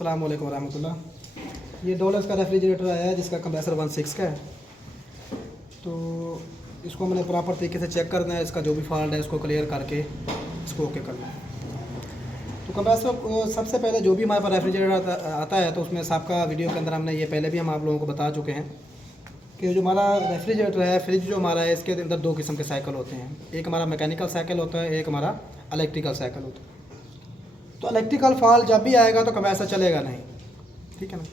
अस्सलाम वालेकुम रहमतुल्लाह। ये डोलक्स का रेफ्रिजरेटर आया है जिसका कंप्रेसर 1.6 का है। तो इसको मैंने प्रॉपर तरीके से चेक करना है, इसका जो भी फॉल्ट है इसको क्लियर करके इसको ओके करना है। तो कंप्रेसर सबसे पहले जो भी हमारे पास रेफ्रिजरेटर आता है तो उसमें सबका वीडियो के अंदर हमने ये पहले भी हम आप लोगों को बता चुके हैं कि जो हमारा रेफ्रिजरेटर है, फ्रिज जो हमारा है, इसके अंदर दो किस्म के साइकिल होते हैं। एक हमारा मैकेनिकल साइकिल होता है, एक हमारा इलेक्ट्रिकल साइकिल होता है। तो इलेक्ट्रिकल फॉल्ट जब भी आएगा तो कंप्रेसर चलेगा नहीं, ठीक है ना।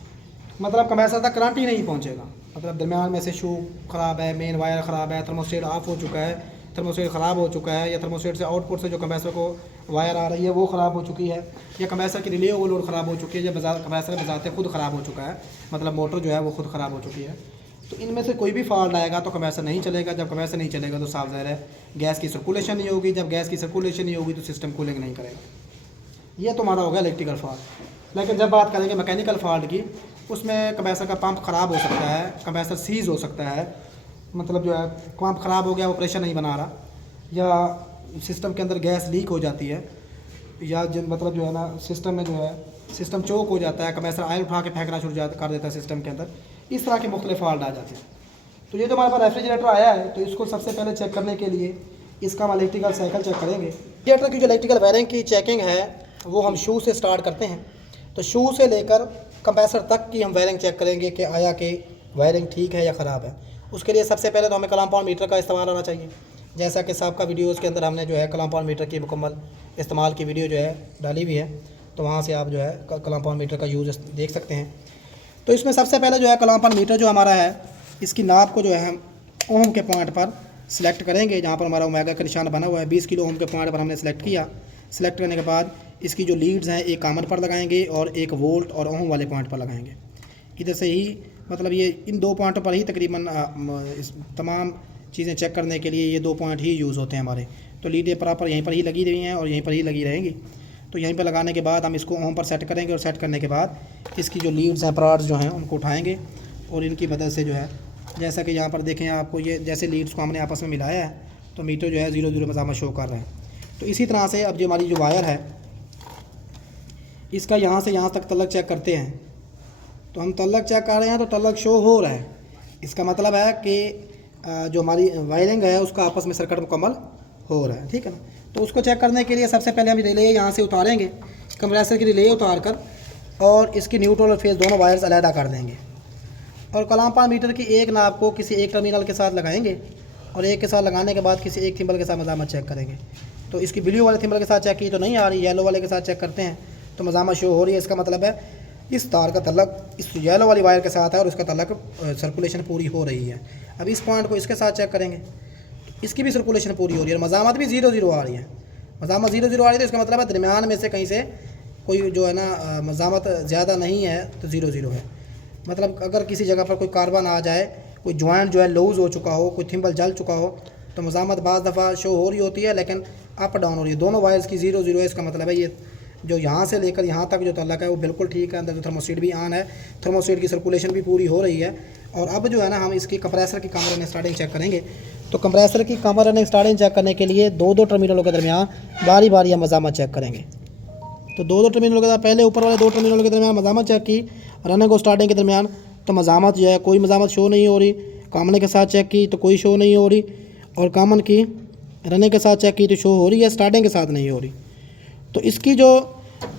मतलब कंप्रेसर तक करंट ही नहीं पहुंचेगा। मतलब दरमियान में से शू ख़राब है, मेन वायर ख़राब है, थर्मोस्टेट ऑफ हो चुका है, थर्मोस्टेट ख़राब हो चुका है, या थर्मोस्टेट से आउटपुट से जो कंप्रेसर को वायर आ रही है वो ख़राब हो चुकी है, या कंप्रेसर की रिले ओवरलोड ख़राब हो चुकी है, या कंप्रेसर बजाते खुद ख़राब हो चुका है, मतलब मोटर जो है वो खुद ख़राब हो चुकी है। तो इनमें से कोई भी फॉल्ट आएगा तो कंप्रेसर नहीं चलेगा। जब कंप्रेसर नहीं चलेगा तो साफ ज़ाहिर है गैस की सर्कुलेशन नहीं होगी। जब गैस की सर्कुलेशन नहीं होगी तो सिस्टम कूलिंग नहीं करेगा। ये तो हमारा होगा इलेक्ट्रिकल फॉल्ट। लेकिन जब बात करेंगे मैकेनिकल फॉल्ट की, उसमें कंप्रेसर का पंप ख़राब हो सकता है, कंप्रेसर सीज हो सकता है, मतलब जो है पंप ख़राब हो गया, वो प्रेशर नहीं बना रहा, या सिस्टम के अंदर गैस लीक हो जाती है, या मतलब जो है ना सिस्टम में जो है सिस्टम चोक हो जाता है, कंप्रेसर ऑयल उठा के फेंकना शुरू कर देता है सिस्टम के अंदर। इस तरह के मुख्तलिफ फॉल्ट आ जाते हैं। तो ये जो हमारे पास रेफ्रिजरेटर आया है तो इसको सबसे पहले चेक करने के लिए इसका हम इलेक्ट्रिकल साइकिल चेक करेंगे। रेफ्रिजरेटर की जो इलेक्ट्रिकल वायरिंग की चेकिंग है वो हम शू से स्टार्ट करते हैं। तो शू से लेकर कंप्रेसर तक की हम वायरिंग चेक करेंगे कि आया कि वायरिंग ठीक है या ख़राब है। उसके लिए सबसे पहले तो हमें कलाम्पाउंड मीटर का इस्तेमाल होना चाहिए। जैसा कि सबका वीडियोज़ के अंदर हमने जो है कलाम्पाउंड मीटर की मुकम्मल इस्तेमाल की वीडियो जो है डाली हुई है, तो वहाँ से आप जो है कलाम्पाउंड मीटर का यूज़ देख सकते हैं। तो इसमें सबसे पहले जो है कलाम्पाउंड मीटर जो हमारा है, इसकी नाप को जो है हम ओम के पॉइंट पर सिलेक्ट करेंगे। जहाँ पर हमारा ओमेगा का निशान बना हुआ है, 20 किलो ओम के पॉइंट पर हमने सेलेक्ट किया। सेलेक्ट करने के बाद इसकी जो लीड्स हैं एक कॉमन पर लगाएंगे और एक वोल्ट और ओम वाले पॉइंट पर लगाएंगे। इधर से ही मतलब ये इन दो पॉइंटों पर ही तकरीबन इस तमाम चीज़ें चेक करने के लिए ये दो पॉइंट ही यूज़ होते हैं हमारे। तो लीडें प्रॉपर यहीं पर ही लगी रही हैं और यहीं पर ही लगी रहेंगी। तो यहीं पर लगाने के बाद हम इसको ओम पर सेट करेंगे, और सेट करने के बाद इसकी जो लीड्स हैं, प्रॉड्स जो हैं, उनको उठाएंगे और इनकी मदद से जो है, जैसा कि यहाँ पर देखें आपको, ये जैसे लीड्स को हमने आपस में मिलाया है तो मीटर जो है 0 मज़ामा शो कर रहा है। तो इसी तरह से अब जो हमारी जो वायर है इसका यहाँ से यहाँ तक तलक चेक करते हैं। तो हम तलक चेक कर रहे हैं तो तलक शो हो रहा है। इसका मतलब है कि जो हमारी वायरिंग है उसका आपस में सर्किट मुकम्मल हो रहा है, ठीक है ना। तो उसको चेक करने के लिए सबसे पहले हम रिले यहाँ से उतारेंगे, कंप्रेसर की रिले उतार कर, और इसकी न्यूट्रल और फेज दोनों वायर्स अलहदा कर देंगे। और कलाम्पाउंड मीटर की एक नाप को किसी एक टर्मिनल के साथ लगाएंगे और एक के साथ लगाने के बाद किसी एक थिम्बल के साथ मज़ामत चेक करेंगे। तो इसकी ब्लू वाले थिम्बल के साथ चेक की तो नहीं आ रही, येलो वाले के साथ चेक करते हैं तो मज़ामत शो हो रही है। इसका मतलब है इस तार का तलक इस येलो वाली वायर के साथ है और इसका तलक सर्कुलेशन पूरी हो रही है। अब इस पॉइंट को इसके साथ चेक करेंगे, इसकी भी सर्कुलेशन पूरी हो रही है और मज़ामत भी 0 आ रही है। मज़ामत 0 आ रही है तो इसका मतलब है दरमियान में से कहीं से कोई जो है ना मज़ामत ज़्यादा नहीं है तो 0 है। मतलब अगर किसी जगह पर कोई कार्बन आ जाए, कोई जॉइंट जो है लूज़ हो चुका हो, कोई थिम्बल जल चुका हो, तो मज़ामत बाज़ दफ़ा शो हो रही होती है लेकिन अप डाउन हो रही है। दोनों वायर्स की 0 है। इसका मतलब है ये जो यहाँ से लेकर यहाँ तक जो तल्लक है वो बिल्कुल ठीक है। अंदर जो थर्मोस्टेट भी ऑन है, थर्मोस्टेट की सर्कुलेशन भी पूरी हो रही है। और अब जो है ना हम इसकी कंप्रेसर की कमर रनिंग स्टार्टिंग चेक करेंगे। तो कंप्रेसर की कमर रनिंग स्टार्टिंग चेक करने के लिए दो टर्मिनलों के दरमियान बारी बारी हम मज़ामत चेक करेंगे। तो दो टर्मिनलों के पहले ऊपर वाले 2 टर्मिनलों के दरमियान मज़ामत चेक की, रनिंग और स्टार्टिंग के दरमियान तो मज़ामत जो है कोई मज़ामत शो नहीं हो रही। कॉमन के साथ चेक की तो कोई शो नहीं हो रही, और कॉमन की रनिंग के साथ चेक की तो शो हो रही है, स्टार्टिंग के साथ नहीं हो रही। तो इसकी जो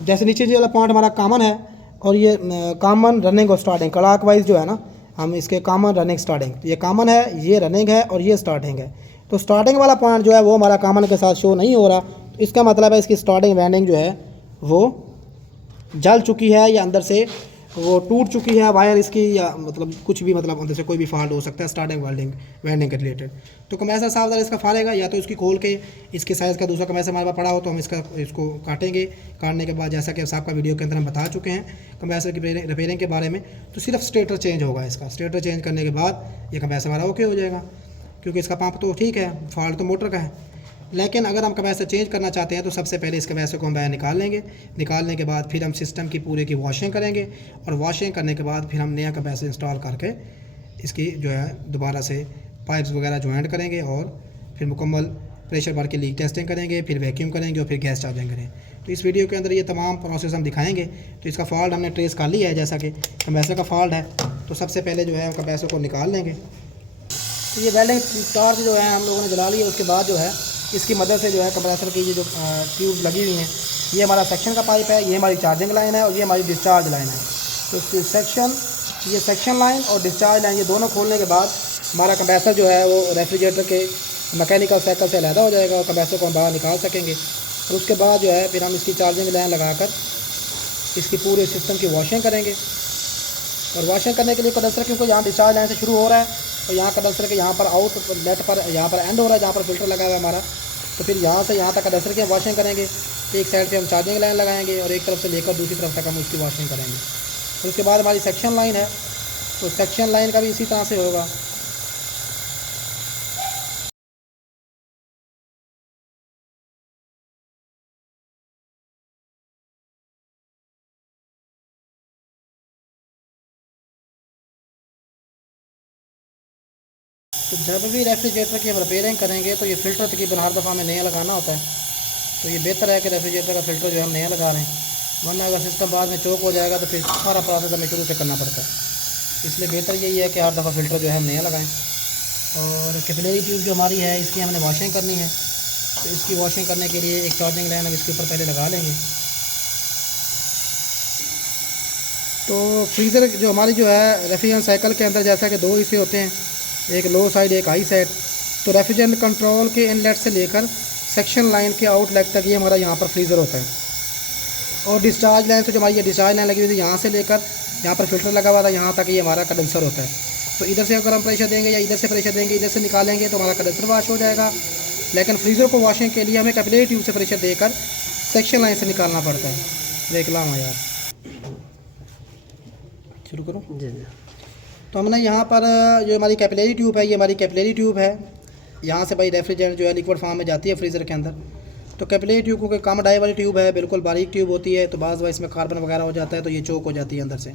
जैसे नीचे वाला पॉइंट हमारा कॉमन है और ये कॉमन रनिंग और स्टार्टिंग क्लॉक वाइज जो है ना, हम इसके कॉमन रनिंग स्टार्टिंग, ये कॉमन है, ये रनिंग है और ये स्टार्टिंग है। तो स्टार्टिंग वाला पॉइंट जो है वो हमारा कॉमन के साथ शो नहीं हो रहा। तो इसका मतलब है इसकी स्टार्टिंग वाइंडिंग जो है वो जल चुकी है या अंदर से वो टूट चुकी है वायर इसकी, या मतलब कुछ भी, मतलब अंदर से कोई भी फॉल्ट हो सकता है स्टार्टिंग वाइंडिंग के रिलेटेड। तो कंप्रेसर साफ इसका फाड़ेगा, या तो इसकी खोल के इसके साइज़ का दूसरा कंप्रेसर हमारे पास पड़ा हो तो हम इसको काटेंगे। काटने के बाद जैसा कि आपका वीडियो के अंदर हम बता चुके हैं कंप्रेसर की रिपेयरिंग के बारे में, तो सिर्फ स्टेटर चेंज होगा। इसका स्टेटर चेंज करने के बाद ये कंप्रेसर हमारा ओके हो जाएगा, क्योंकि इसका पंप तो ठीक है, फॉल्ट तो मोटर का है। लेकिन अगर हम कंप्रेसर चेंज करना चाहते हैं तो सबसे पहले इस कंप्रेसर को हम बाहर निकाल लेंगे। निकालने के बाद फिर हम सिस्टम की पूरे की वॉशिंग करेंगे, और वॉशिंग करने के बाद फिर हम नया कंप्रेसर इंस्टॉल करके इसकी जो है दोबारा से पाइप्स वगैरह ज्वाइंट करेंगे, और फिर मुकम्मल प्रेशर भर के लीक टेस्टिंग करेंगे, फिर वैक्यूम करेंगे और फिर गैस चार्जिंग करेंगे। तो इस वीडियो के अंदर ये तमाम प्रोसेस हम दिखाएंगे। तो इसका फॉल्ट हमने ट्रेस कर लिया है, जैसा कि कंप्रेसर का फॉल्ट है। तो सबसे पहले जो है कंप्रेसर को निकाल लेंगे। तो ये वेल्डिंग टॉर्च जो है हम लोगों ने जला ली है। उसके बाद जो है इसकी मदद से जो है कंप्रेसर की ये जो ट्यूब लगी हुई हैं, ये हमारा सेक्शन का पाइप है, ये हमारी चार्जिंग लाइन है और ये हमारी डिस्चार्ज लाइन है। तो ये सेक्शन लाइन और डिस्चार्ज लाइन, ये दोनों खोलने के बाद हमारा कंप्रेसर जो है वो रेफ्रिजरेटर के मैकेनिकल साइकिल से अलहदा हो जाएगा और कंप्रेसर को हम बाहर निकाल सकेंगे। और उसके बाद जो है फिर हम इसकी चार्जिंग लाइन लगाकर इसकी पूरे सिस्टम की वॉशिंग करेंगे। और वॉशिंग करने के लिए कंडेंसर, क्योंकि यहाँ डिस्चार्ज लाइन से शुरू हो रहा है और यहाँ कंडेंसर के यहाँ पर आउटलेट पर यहाँ पर एंड हो रहा है, जहाँ पर फिल्टर लगा हुआ है हमारा। तो फिर यहाँ से यहाँ तक कंडेंसर की वॉशिंग करेंगे। एक साइड से हम चार्जिंग लाइन लगाएंगे और एक तरफ से लेकर दूसरी तरफ तक हम उसकी वॉशिंग करेंगे। और उसके बाद हमारी सेक्शन लाइन है, तो सेक्शन लाइन का भी इसी तरह से होगा। तो जब भी रेफ्रिजरेटर की हम रिपेयरिंग करेंगे तो ये फ़िल्टर तकरीबन हर दफ़ा हमें नया लगाना होता है। तो ये बेहतर है कि रेफ्रिजरेटर का फ़िल्टर जो है हम नया लगा रहे हैं, वरना अगर सिस्टम बाद में चोक हो जाएगा तो फिर सारा प्रोसेस हमें शुरू से करना पड़ता है। इसलिए बेहतर यही है कि हर दफ़ा फ़िल्टर जो है हम नया लगाएं। और कैपिलरी ट्यूब जो हमारी है इसकी हमने वॉशिंग करनी है। तो इसकी वॉशिंग करने के लिए एक चार्जिंग लाइन हम इसके ऊपर पहले लगा लेंगे। तो फ्रीज़र जो हमारी जो है रेफ्रिजरेशन साइकिल के अंदर जैसा कि दो हिस्से होते हैं, एक लो साइड एक हाई साइड। तो रेफ्रिजरेशन कंट्रोल के इनलेट से लेकर सेक्शन लाइन के आउटलेट तक ये हमारा यहाँ पर फ्रीज़र होता है। और डिस्चार्ज लाइन से जो हमारी ये डिस्चार्ज लाइन लगी हुई थी, यहाँ से लेकर यहाँ पर फिल्टर लगा हुआ था, यहाँ तक ये हमारा कंडेंसर होता है। तो इधर से अगर हम प्रेशर देंगे या इधर से प्रेशर देंगे, इधर से निकालेंगे तो हमारा कंडेंसर वॉश हो जाएगा। लेकिन फ्रीज़र को वॉशिंग के लिए हमें कैपिलरी ट्यूब से प्रेशर देकर सेक्शन लाइन से निकालना पड़ता है। देख ला यार, शुरू करो जी। तो हमने यहाँ पर जो हमारी कैपिलरी ट्यूब है, ये हमारी कैपिलरी ट्यूब है। यहाँ से भाई रेफ्रिजरेंट जो है लिक्विड फॉर्म में जाती है फ्रीज़र के अंदर। तो कैपिलरी ट्यूब क्योंकि कम डाई वाली ट्यूब है, बिल्कुल बारीक ट्यूब होती है, तो बाज़ इसमें कार्बन वगैरह हो जाता है तो ये चोक हो जाती है अंदर से।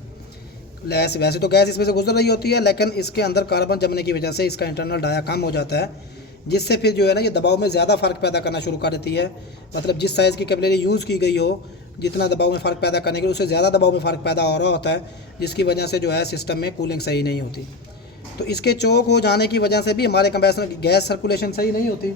वैसे तो गैस इसमें से गुजर रही होती है, लेकिन इसके अंदर कार्बन जमने की वजह से इसका इंटरनल डाया कम हो जाता है, जिससे फिर जो है ना ये दबाव में ज़्यादा फ़र्क पैदा करना शुरू कर देती है। मतलब जिस साइज़ की कैपिलरी यूज़ की गई हो, जितना दबाव में फ़र्क पैदा करने के लिए उससे ज़्यादा दबाव में फ़र्क पैदा हो रहा होता है, जिसकी वजह से जो है सिस्टम में कूलिंग सही नहीं होती। तो इसके चोक हो जाने की वजह से भी हमारे कंप्रेसर की गैस सर्कुलेशन सही नहीं होती।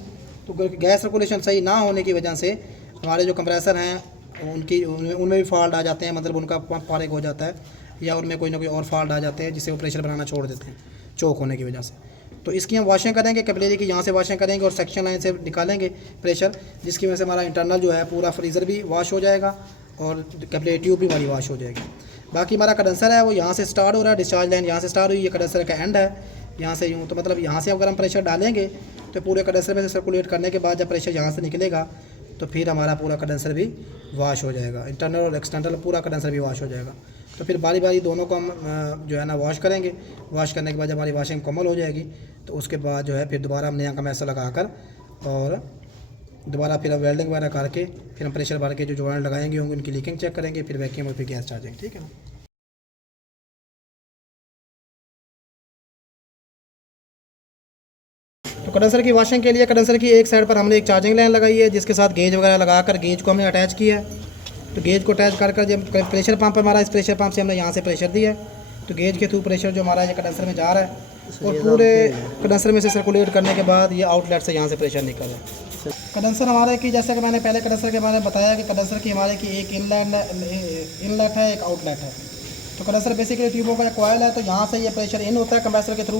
तो गैस सर्कुलेशन सही ना होने की वजह से हमारे जो कंप्रेसर हैं उनमें भी फॉल्ट आ जाते हैं, मतलब उनका पंप फारिग हो जाता है या उनमें कोई ना कोई और फॉल्ट आ जाते हैं, जिससे वो प्रेशर बनाना छोड़ देते हैं चोक होने की वजह से। तो इसकी हम वॉशिंग करेंगे, कैपिलरी की यहाँ से वॉशिंग करेंगे और सेक्शन लाइन से निकालेंगे प्रेशर, जिसकी वजह से हमारा इंटरनल जो है पूरा फ्रीज़र भी वॉश हो जाएगा और कैपिलरी ट्यूब भी हमारी वॉश हो जाएगी। बाकी हमारा कंडेंसर है वो यहाँ से स्टार्ट हो रहा है, डिस्चार्ज लाइन यहाँ से स्टार्ट हुई, ये कंडेंसर का एंड है यहाँ से यूँ। तो मतलब यहाँ से अगर हम प्रेशर डालेंगे तो पूरे कंडेंसर में से सर्कुलेट करने के बाद जब प्रेशर यहाँ से निकलेगा तो फिर हमारा पूरा कंडेंसर भी वॉश हो जाएगा, इंटरनल और एक्सटर्नल पूरा कंडेंसर भी वॉश हो जाएगा। तो फिर बारी बारी दोनों को हम जो है ना वॉश करेंगे। वॉश करने के बाद जब हमारी वॉशिंग मुकम्मल हो जाएगी तो उसके बाद जो है फिर दोबारा हम नया कंप्रेसर लगाकर और दोबारा फिर हम वेल्डिंग वगैरह करके फिर हम प्रेशर भर के जो जॉइंट लगाएंगे होंगे उनकी लीकिंग चेक करेंगे, फिर वैक्यूम और फिर गैस चार्जिंग। ठीक है ना। तो कंडेंसर की वॉशिंग के लिए कंडेंसर की एक साइड पर हमने एक चार्जिंग लाइन लगाई है, जिसके साथ गेज वगैरह लगाकर गेज को हमने अटैच किया है। तो गेज को अटैच कर जब प्रेशर पंप हमारा, इस प्रेशर पंप से हमने यहाँ से प्रेशर दिया है, तो गेज के थ्रू प्रेशर जो हमारा ये कंडेंसर में जा रहा है और पूरे कंडेंसर में से सर्कुलेट करने के बाद ये आउटलेट से यहाँ से प्रेशर निकल रहा है। कंडेंसर हमारे की जैसे कि मैंने पहले कंडेंसर के बारे में बताया कि कंडेंसर की हमारे की एक इनलेट है, एक आउटलेट है। तो कंडेंसर बेसिकली ट्यूबों का एक कॉइल है, तो यहाँ से ये प्रेशर इन होता है कंप्रेसर के थ्रू,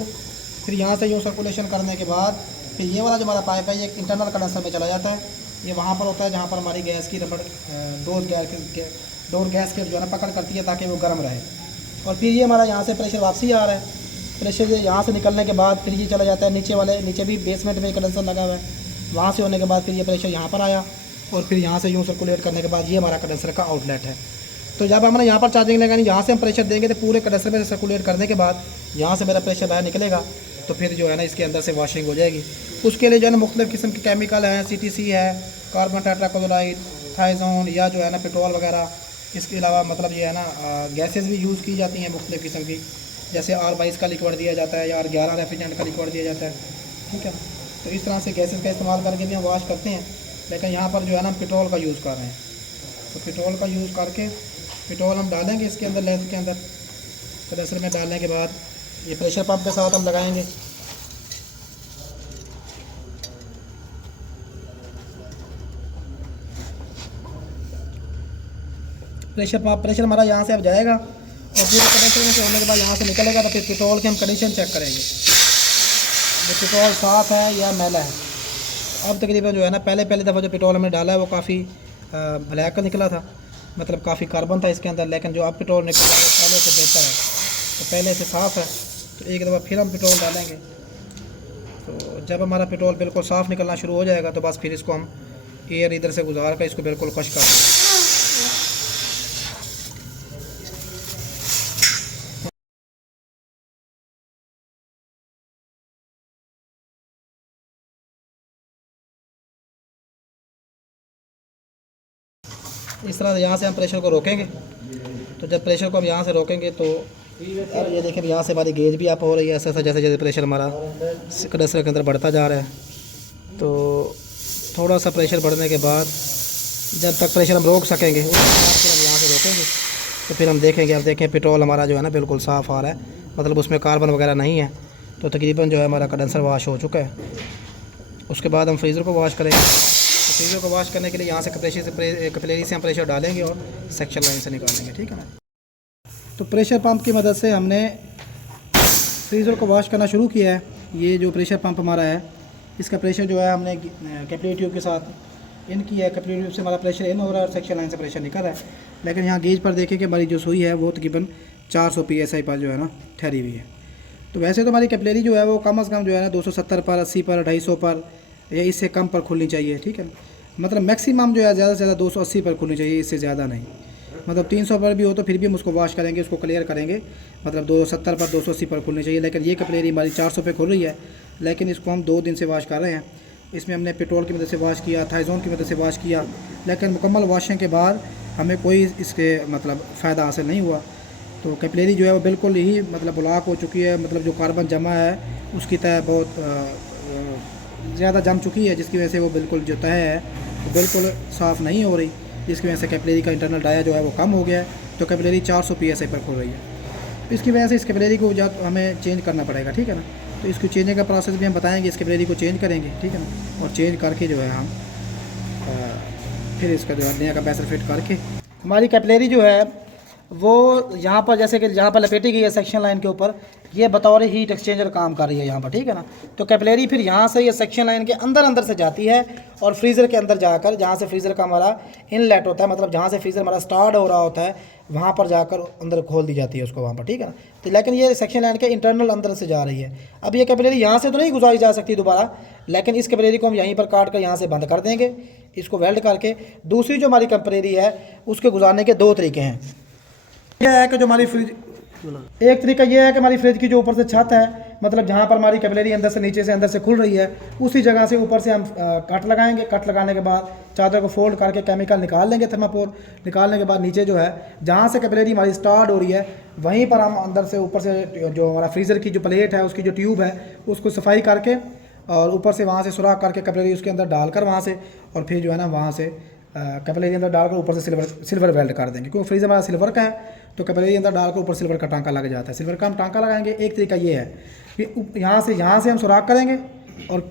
फिर यहाँ से यूँ सर्कुलेशन करने के बाद फिर ये वाला जो हमारा पाइप है ये इंटरनल कंडेंसर में चला जाता है। ये वहाँ पर होता है जहाँ पर हमारी गैस की रबड़ डोर गैस के जो है ना पकड़ करती है ताकि वो गर्म रहे। और फिर ये हमारा यहाँ से प्रेशर वापसी आ रहा है, प्रेशर यहाँ से निकलने के बाद फिर ये चला जाता है नीचे भी बेसमेंट में कंडेंसर लगा हुआ है, वहाँ से होने के बाद फिर ये प्रेशर यहाँ पर आया और फिर यहाँ से यूँ सर्कुलेट करने के बाद ये हमारा कंडेंसर का आउटलेट है। तो जब हमने यहाँ पर चार्जिंग लगानी, यहाँ से हम प्रेशर देंगे तो पूरे कंडेंसर में सर्कुलेट करने के बाद यहाँ से मेरा प्रेशर बाहर निकलेगा, तो फिर जो है ना इसके अंदर से वॉशिंग हो जाएगी। उसके लिए जो है ना मुख्तलिफ़ किस्म के केमिकल हैं, CTC है, कार्बन टेट्राक्लोराइड, थाइजोन या जो है ना पेट्रोल वगैरह। इसके अलावा मतलब ये है ना गैसेस भी यूज़ की जाती हैं मुख्तलिफ़ किस्म की, जैसे R22 का लिक्विड दिया जाता है या R11 रेफ्रिजरेंट का लिक्विड दिया जाता है। ठीक है, तो इस तरह से गैसेस का इस्तेमाल करके भी हम वॉश करते हैं, लेकिन यहाँ पर जो है ना हम पेट्रोल का यूज़ कर रहे हैं। तो पेट्रोल का यूज़ करके पेट्रोल हम डालेंगे इसके अंदर, लेंथ के अंदर कंडेंसर में डालने के बाद ये प्रेशर पंप के साथ हम लगाएंगे। प्रेशर हमारा यहाँ से अब जाएगा और पूरे कंडेंसर में से होने के बाद यहाँ से निकलेगा। तो फिर पेट्रोल की हम कंडीशन चेक करेंगे, जो पेट्रोल साफ़ है या मैला है। अब तकरीबन जो है ना, पहले दफ़ा जो पेट्रोल हमने डाला है वो काफ़ी ब्लैक निकला था, मतलब काफ़ी कार्बन था इसके अंदर, लेकिन जो अब पेट्रोल निकला है वो पहले से बेहतर है, तो पहले से साफ़ है। तो एक दफ़ा फिर हम पेट्रोल डालेंगे। तो जब हमारा पेट्रोल बिल्कुल साफ़ निकलना शुरू हो जाएगा तो बस फिर इसको हम एयर इधर से गुजार कर इसको बिल्कुल खुश कर देंगे। इस तरह से यहाँ से हम प्रेशर को रोकेंगे। तो जब प्रेशर को हम यहाँ से रोकेंगे तो अब ये देखें यहाँ से हमारी गेज भी अप हो रही है ऐसा जैसे जैसे प्रेशर हमारा कंडेंसर के अंदर बढ़ता जा रहा है। तो थोड़ा सा प्रेशर बढ़ने के बाद जब तक प्रेशर हम रोक सकेंगे उसके बाद फिर हम यहाँ से रोकेंगे। तो फिर हम देखेंगे, अब देखें पेट्रोल हमारा जो है ना बिल्कुल साफ़ आ रहा है, मतलब उसमें कार्बन वगैरह नहीं है। तो तकरीबन जो है हमारा कंडेंसर वॉश हो चुका है। उसके बाद हम फ्रीज़र को वॉश करेंगे। तो फ्रीज़र को वॉश करने के लिए यहाँ से कैपिलरी से हम प्रेशर डालेंगे और सेक्शन लाइन से निकालेंगे, ठीक है ना। तो प्रेशर पंप की मदद से हमने फ्रीज़र को वॉश करना शुरू किया है। ये जो प्रेशर पंप हमारा है इसका प्रेशर जो है हमने कैपिलरी ट्यूब के साथ इन किया है। कैपिलरी ट्यूब से हमारा प्रेशर इन हो रहा है और सेक्शन लाइन से प्रेशर निकल रहा है। लेकिन यहाँ गेज पर देखें कि हमारी जो सुई है वो तकरीबन 400 PSI पर जो है ना ठहरी हुई है। तो वैसे तो हमारी कैपिलरी जो है वो कम से कम जो है ना 270 पर, 80 पर, 250 पर या इससे कम पर खुलनी चाहिए, ठीक है। मतलब मैक्सिमम जो है ज़्यादा से ज़्यादा 280 पर खुलनी चाहिए, इससे ज़्यादा नहीं। मतलब 300 पर भी हो तो फिर भी हम उसको वॉश करेंगे, उसको क्लियर करेंगे। मतलब 270 पर, 280 पर खुलनी चाहिए। लेकिन ये कैपिलरी हमारी 400 पे खुल रही है, लेकिन इसको हम 2 दिन से वॉश कर रहे हैं। इसमें हमने पेट्रोल की मदद से वॉश किया, थाइजोन की मदद से वॉश किया, लेकिन मुकम्मल वॉशिंग के बाद हमें कोई इसके मतलब फ़ायदा हासिल नहीं हुआ। तो कैपिलरी जो है वो बिल्कुल ही मतलब ब्लॉक हो चुकी है, मतलब जो कार्बन जमा है उसकी तह बहुत ज़्यादा जम चुकी है, जिसकी वजह से वो बिल्कुल जो तह है वो बिल्कुल साफ़ नहीं हो रही, जिसकी वजह से कैपिलरी का इंटरनल डाया जो है वो कम हो गया है। तो कैपिलरी 400 PSI पर खुल रही है। इसकी वजह से इस कैपिलरी को हमें चेंज करना पड़ेगा, ठीक है ना। तो इसको चेंजिंग का प्रोसेस भी हम बताएंगे, इस कैपिलरी को चेंज करेंगे, ठीक है ना। और चेंज करके जो है हम फिर इसका जो है नया कंप्रेसर फिट करके हमारी कैपिलरी जो है वो यहाँ पर जैसे कि जहाँ पर लपेटी गई है सेक्शन लाइन के ऊपर, ये बतौर हीट एक्सचेंजर काम कर रही है यहाँ पर, ठीक है ना। तो कैपिलरी फिर यहाँ से ये सेक्शन लाइन के अंदर से जाती है और फ्रीज़र के अंदर जाकर जहाँ से फ्रीज़र का हमारा इनलेट होता है, मतलब जहाँ से फ्रीज़र हमारा स्टार्ट हो रहा होता है वहाँ पर जाकर अंदर खोल दी जाती है उसको वहाँ पर, ठीक है ना। तो लेकिन ये सेक्शन लाइन के इंटरनल अंदर से जा रही है। अब ये कैपिलरी यहाँ से तो नहीं गुजारी जा सकती दोबारा, लेकिन इस कैपिलरी को हम यहीं पर काट कर यहाँ से बंद कर देंगे, इसको वेल्ड करके। दूसरी जो हमारी कैपिलरी है उसके गुजारने के 2 तरीके हैं। यह है कि जो हमारी फ्रिज, एक तरीका यह है कि हमारी फ्रिज की जो ऊपर से छत है, मतलब जहाँ पर हमारी कैपिलरी अंदर से नीचे से अंदर से खुल रही है, उसी जगह से ऊपर से हम कट लगाएंगे। कट लगाने के बाद चादर को फोल्ड करके केमिकल निकाल लेंगे, थर्मापोर निकालने के बाद नीचे जो है जहाँ से कैपिलरी हमारी स्टार्ट हो रही है वहीं पर हम अंदर से ऊपर से जो हमारा फ्रीज़र की जो प्लेट है उसकी जो ट्यूब है उसको सफाई करके और ऊपर से वहाँ से सुराख करके कैपिलरी उसके अंदर डालकर वहाँ से, और फिर जो है ना वहाँ से कैपिलरी अंदर डालकर ऊपर से सिल्वर वेल्ड कर देंगे, क्योंकि फ्रीज़र हमारा सिल्वर का है। तो कैपिलरी अंदर डालकर ऊपर सिल्वर का टांका लग जाता है। सिल्वर का हम टांका लगाएंगे। एक तरीका ये है कि यहाँ से हम सुराख करेंगे और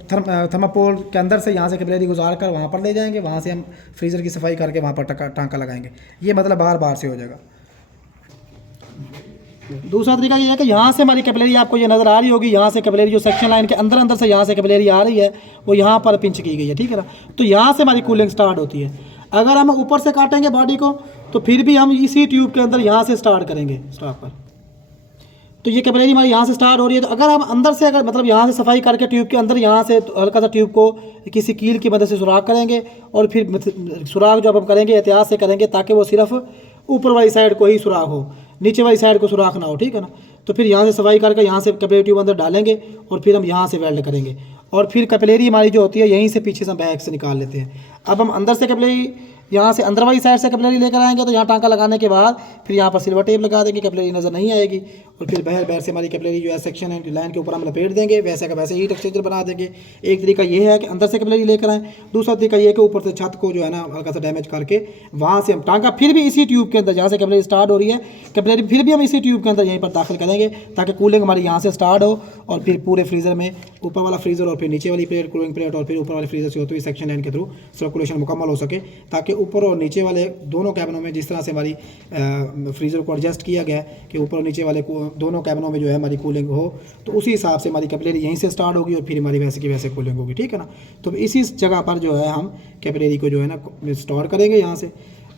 थर्मापोल के अंदर से यहाँ से कैपिलरी गुजार कर वहाँ पर ले जाएंगे, वहाँ से हम फ्रीज़र की सफाई करके वहाँ पर टांका लगाएंगे। ये मतलब बार से हो जाएगा। दूसरा तरीका ये है कि यहाँ से हमारी कैपिलरी आपको ये नज़र आ रही होगी, यहाँ से कैपिलरी जो सेक्शन लाइन के अंदर से यहाँ से कैपिलरी आ रही है वो यहाँ पर पिंच की गई है, ठीक है ना। तो यहाँ से हमारी कूलिंग स्टार्ट होती है। अगर हम ऊपर से काटेंगे बॉडी को तो फिर भी हम इसी ट्यूब के अंदर यहाँ से स्टार्ट करेंगे स्टार्ट पर। तो ये कैपिलरी हमारी यहाँ से स्टार्ट हो रही है। तो अगर हम अंदर से अगर मतलब यहाँ से सफाई करके ट्यूब के अंदर यहाँ से हल्का सा ट्यूब को किसी कील की मदद से सुराख करेंगे और फिर सुराख जो हम करेंगे एहतियात से करेंगे ताकि वो सिर्फ ऊपर वाली साइड को ही सुराख हो, नीचे वाली साइड को सुराख ना हो, ठीक है ना। तो फिर यहाँ से सफाई करके यहाँ से कैपिलरी ट्यूब अंदर डालेंगे और फिर हम यहाँ से वेल्ड करेंगे और फिर कैपिलरी हमारी जो होती है यहीं से पीछे से बैक से निकाल लेते हैं। अब हम अंदर से कैपिलरी यहाँ से अंदर वाली साइड से कैपिलरी लेकर आएंगे तो यहाँ टांका लगाने के बाद फिर यहाँ पर सिल्वर टेप लगा देंगे, कैपिलरी नज़र नहीं आएगी और फिर बाहर बाहर से हमारी कैपिलरी जो है सेक्शन लाइन के ऊपर हम लपेट देंगे, वैसे का वैसे हीट एक्सचेंजर बना देंगे। एक तरीका ये है कि अंदर से कैपिलरी लेकर आएँ, दूसरा तरीका ये है कि ऊपर से छत को जो है ना हल्का सा डैमेज करके वहाँ से हम टांका फिर भी इसी ट्यूब के अंदर जहाँ से कैपिलरी स्टार्ट हो रही है, कैपिलरी फिर भी हम इसी ट्यूब के अंदर यहीं पर दाखिल करेंगे ताकि कूलिंग हमारी यहाँ से स्टार्ट हो और फिर पूरे फ्रीज़र में ऊपर वाला फ्रीज़र और फिर नीचे वाली प्लेट कूलिंग प्लेट और फिर ऊपर वाले फ्रीज़र से होते हुए सेक्शन लाइन के थ्रू सर्कुलेशन मुकम्मल हो सके, ताकि ऊपर और नीचे वाले दोनों कैबिनों में जिस तरह से हमारी फ्रीज़र को एडजस्ट किया गया है कि ऊपर और नीचे वाले दोनों कैबिनों में जो है हमारी कूलिंग हो, तो उसी हिसाब से हमारी कैपिलरी यहीं से स्टार्ट होगी और फिर हमारी वैसे की वैसे कूलिंग होगी, ठीक है ना। तो इसी जगह पर जो है हम कैपिलरी को जो है ना स्टोर करेंगे यहाँ से,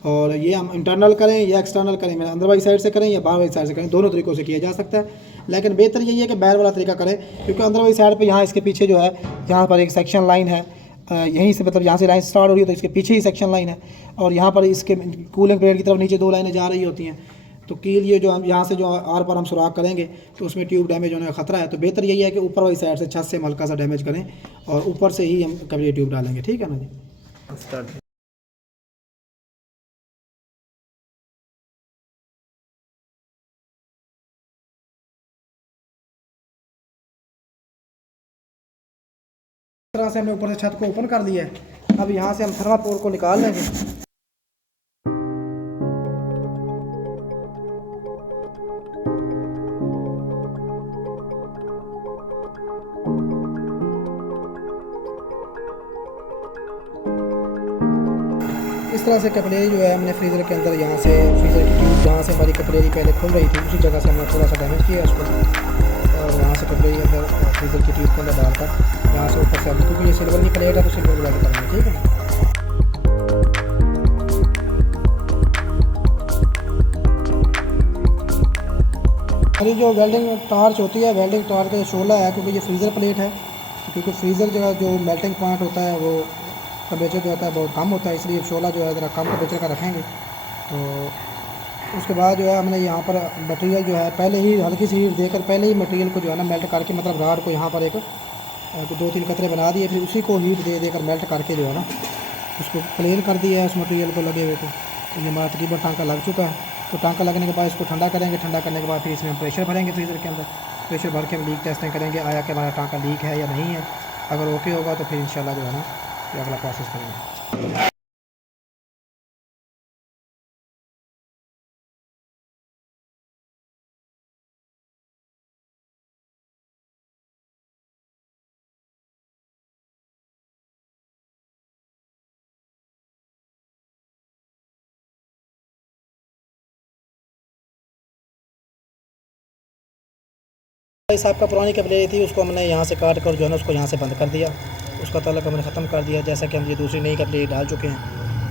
और ये हम इंटरनल करें या एक्सटर्नल करें, मतलब अंदर वाली साइड से करें या बाहर वाली साइड से करें, दोनों तरीक़ों से किया जा सकता है, लेकिन बेहतर यही है कि बाहर वाला तरीका करें, क्योंकि अंदर वाली साइड पे यहाँ इसके पीछे जो है यहाँ पर एक सेक्शन लाइन है, यहीं से मतलब यहाँ से लाइन स्टार्ट हो रही है तो इसके पीछे ही सेक्शन लाइन है, और यहाँ पर इसके कूलिंग प्लेट की तरफ नीचे 2 लाइनें जा रही होती हैं, तो कील ये जो हम यहाँ से जो आर पर हम सुराख करेंगे तो उसमें ट्यूब डैमेज होने का खतरा है। तो बेहतर यही है कि ऊपर वाली साइड से छत से हल्का सा डैमेज करें और ऊपर से ही हम कभी ट्यूब डालेंगे, ठीक है ना जी। स्टार्ट। इस तरह से हमने ऊपर से छत को ओपन कर दिया है। अब यहाँ से हम थर्माकोल को निकाल लेंगे। इस तरह से कैपिलरी जो है हमने फ्रीज़र के अंदर यहाँ से फ्रीज़र की ट्यूब जहाँ से हमारी कैपिलरी पहले खुल रही थी उसी जगह से हमने थोड़ा सा डैमेज किया उसको, और वहाँ से कैपिलरी अंदर फ्रीज़र की ट्यूब के अंदर डालकर यहाँ से ऊपर से हम, क्योंकि ये सिल्वर की प्लेट है तो सिल्वर वेल्ड करेंगे, ठीक है। अरे जो वेल्डिंग टॉर्च होती है, वेल्डिंग टॉर्च का जो शोला है, क्योंकि ये फ्रीज़र प्लेट है, क्योंकि फ्रीज़र जो मेल्टिंग पॉइंट होता है वो टेम्परेचर जो होता है बहुत कम होता है, इसलिए शोला जो है ज़रा कम टेम्परेचर का रखेंगे। तो उसके बाद जो है हमने यहाँ पर मटेरियल जो है पहले ही हल्की सी हीट देकर पहले ही मटेरियल को जो है ना मेल्ट करके, मतलब राड को यहाँ पर एक 2-3 कतरे बना दिए, फिर उसी को हीट दे देकर मेल्ट करके जो है ना उसको प्लेन कर दिया है उस मटेरियल को लगे हुए को। तो ये हमारा तकरीबन टांका लग चुका है। तो टांका लगने के बाद इसको ठंडा करेंगे, ठंडा करने के बाद फिर इसमें हम प्रेशर भरेंगे फ्रीज़र के अंदर। प्रेशर भर के हम लीक टेस्टिंग करेंगे आया कि हमारा टांका लीक है या नहीं है। अगर ओके होगा तो फिर इंशाल्लाह जो है ना ये अगला प्रोसेस करेंगे। इस आपका पुरानी कैपिलरी थी उसको हमने यहाँ से काट कर जो है ना उसको यहाँ से बंद कर दिया, उसका ताल्लुक हमने ख़त्म कर दिया, जैसा कि हम ये दूसरी नई कैपिलरी डाल चुके हैं।